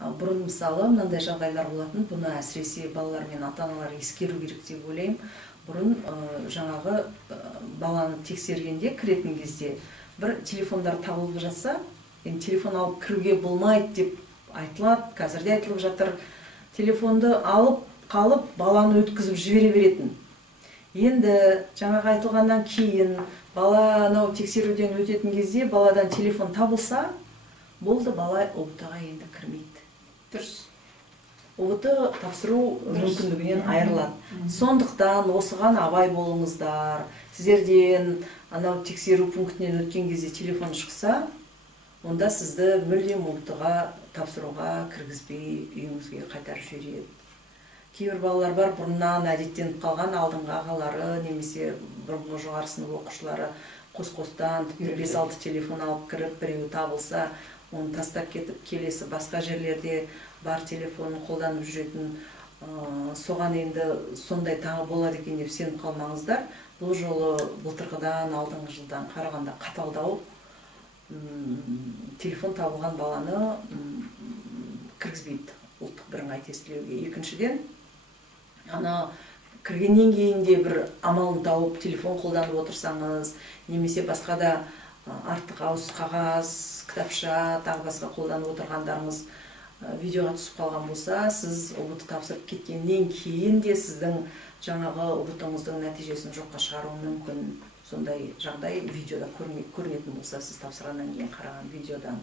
Бұрын мысалы мынандай жағдайлар болатын, бұны әсіресе балалар мен ата-аналар ескеру керек деп ойлаймын. Бұрын жаңағы баланы тексергенде, кіретін кезде бір телефондар табылып жатса, енді телефон алып кіруге болмайды деп айтылады, қазірде айтылып жатыр. Телефонды алып қалып баланы өткізіп жібере беретін. Енді жаңағы айтылғаннан кейін бала анау тексеруден өтетін кезде баладан телефон табылса, болды, бала ұбт-ға енді кірмейді. Дұрыс. ұбт тапсыру мүмкіндігінен айырылады. Сондықтан осыған абай болыңыздар. Сіздерден анау тексеру пунктінен өткен кезде телефон шықса, онда сізді мүлдем ұбт-ға тапсыруға кіргізбей үйіңізге қайтарып жібереді. Кейбір балалар бар, бұрыннан әдеттеніп қалған алдыңғы ағалары немесе бұрынғы жоғары сынып оқушылары қос-қостан 5-6 телефон алып кіріп, біреуі табылса, оны тастап кетіп, келесі басқа жерлерде бар телефонын қолданып жүретін, соған енді сондай тағы болады екен деп сеніп қалмаңыздар. Бұл жолы былтырғыдан, алдыңғы жылдан қарағанда қаталдау, телефон табылған баланы кіргізбейді ұлттық бірыңғай тестілеуге. Екіншіден, кіргеннен кейін де бір амалын тауып телефон қолданып отырсаңыз, немесе басқа да артық ауыз қағаз, кітапша, тағы басқа қолданып отырғандарыңыз видеоға түсіп қалған болса, сіз ұбт тапсырып кеткеннен кейін де сіздің жаңағы ұбт-ыңыздың нәтижесін жоққа шығаруы мүмкін. Сондай жағдай видеода көрінетін болса, сіз тапсырғаннан кейін қараған видеодан.